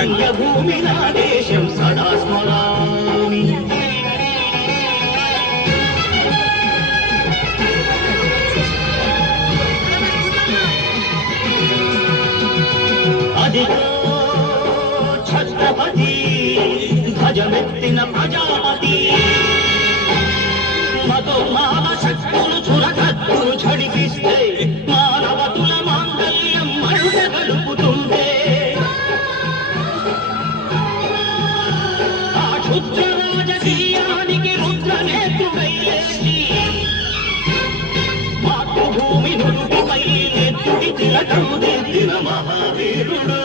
ధాన్యభూమి నా దేశం సదా స్మరామి. అదిగో ఛత్రపతి ధ్వజమెత్తిన ప్రజాపతి, మతోన్మాద శక్తులు చురకత్తులు ఝడిపిస్తే మానవతుల మాంగళ్యం మరుట గడుపుతుంటే ఆ క్షుద్ర రాజకీయానికి రుద్రనేత్రుడైలేసి మాతృభూమి నుడుపై నెత్తుడి తిలకం దిద్దిన మహావీరుడు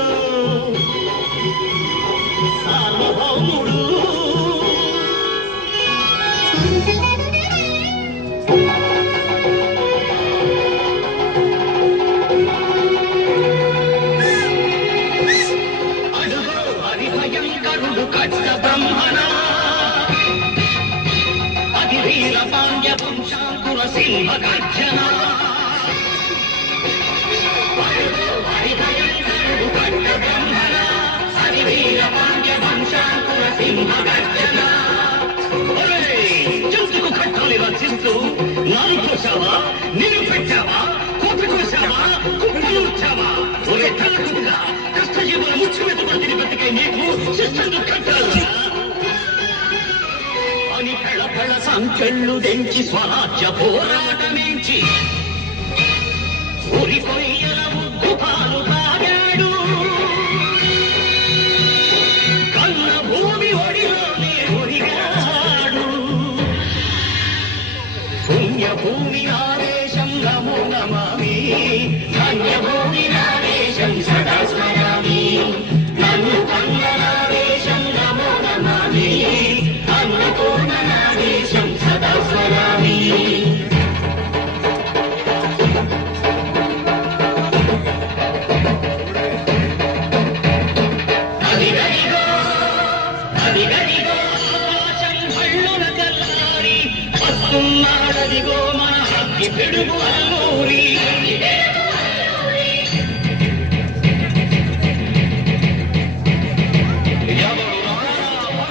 సార్వభౌముడు. అడుగో హరిభయంకరుడు కట్ట బ్రహ్మణ, అతి వీర పాండ్య వంశాంకుర సింహ గర్జన. అడుగో హరిభయంకరుడు కట్ట బ్రహ్మణ, అతి వీర పాండ్య వంశాంకుర సింహ గర్జన. జంతుకు ఖడ్గాలు రచిస్తూ నాలు కోసావా, నిన్ను పెట్టావా, కోత కోసావా, కుప్పలూర్చావా? ఒరే తలకుగా కష్టజీవుల ముఖ్యమంత్రి బతికే నీకు శిక్షలు కట్టాలా అని పెళపెళ సంఖ్యలు దెంచి స్వరాజ్య పోరాటమించి ఉరి కొయ్యల ఉద్దుపాలు తాగాడు. కన్న భూమి ఒడిలోనే ఒరిగాడు. పుణ్యభూమి ఆదేశం నమో నమామి, ధన్యభూమి ఆదేశం సదా స్మరామి. నన్ను కన్ననాదేశం నమో నమామి, అన్నపూర్ణనాదేశం సదా స్మరామి. అదిగదిగో అదిగదిగో ఆకాశం భళ్ళున తెల్లారి వస్తున్నాడదిగో మన అగ్గి పిడుగు అలమూరి. ఎవడు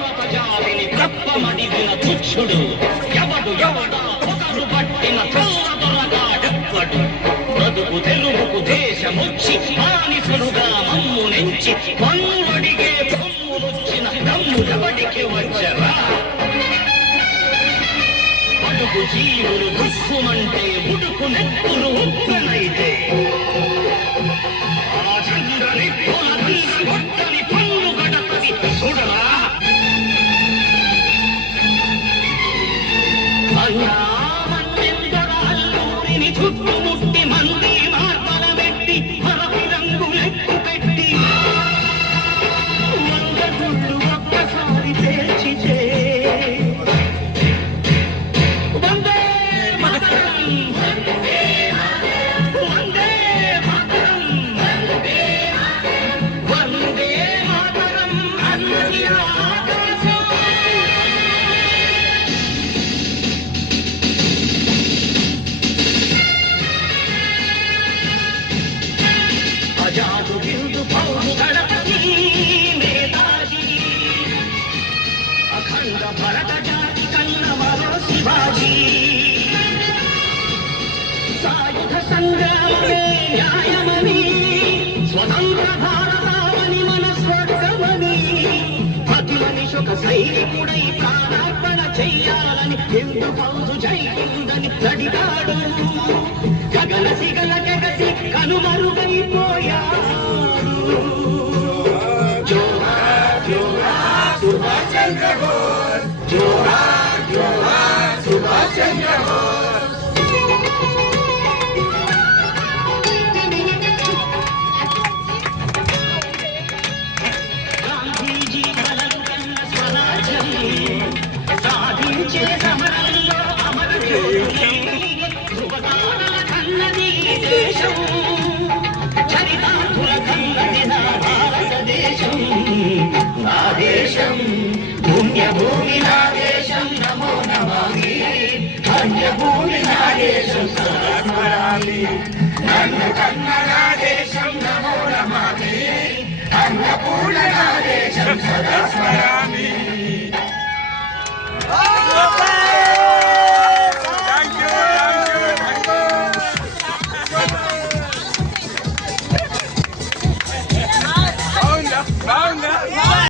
రాజావిని తప్పమడిగిన తుచ్చుడు, ఎవడు ఎవడా ఒకరు పట్టిన చల్లదొరగాడెవ్వడు. బ్రతుకు తెలుగుకు దేశమొచ్చి బానిసలుగా మమ్ము నెంచి పన్నులడిగే పమ్ములొచ్చిన దమ్ములబడికి వచ్చరా. బతుకు జీవులు దుస్సుమంటే ఉడుకు నెత్తులు ఉప్పనైతే ఆ చంద్రని కొట్టని పన్ను గడపది చూడరా. అల్లూరిని చుట్టుముట్టి మంది మార్బల పెట్టి మరపి రంగులెక్కు పెట్టి వంద గుళ్ళు ఒక్కసారి పేర్చితే వందే మాతరం వందే మాతరం వందే మాతరం అన్నది ఆకాశం. అజాదు హిందు పౌరు గణపతి నేతాజీ, అఖండ భరత జాతి కన్న మరో శివాజీ. సాయుధ సంగ్రామమే న్యాయమని, స్వతంత్ర భారతావని మన స్వర్గమని, ప్రతి మనిషి ఒక సైనికుడై ప్రాణార్పణ చెయ్యాలని హిందు పౌరు జైకుందని నడిగాడు. గగన సిగల జగసి కనుమరుగైపోయాడు. జోహార్ జోహార్ సుభాష్ చంద్ర బోస్, జోహార్ జోహార్ సుభాష్ చంద్ర బోస్. గాంధీజీ కలలు కన్న స్వరాజ్యం సాధించే సమరంలో అమర జ్యోతి. ధృవతారల కన్నది దేశం, చరితార్థుల కన్నది నా భారతదేశం. నా దేశం పుణ్యభూమి నా దేశం నమో నమామి, ధన్యభూమి నా దేశం సదా స్మరామి. నన్ను కన్న నా దేశం నమో నమామి, రంగపూర్ణ దేశం సదా స్మరామి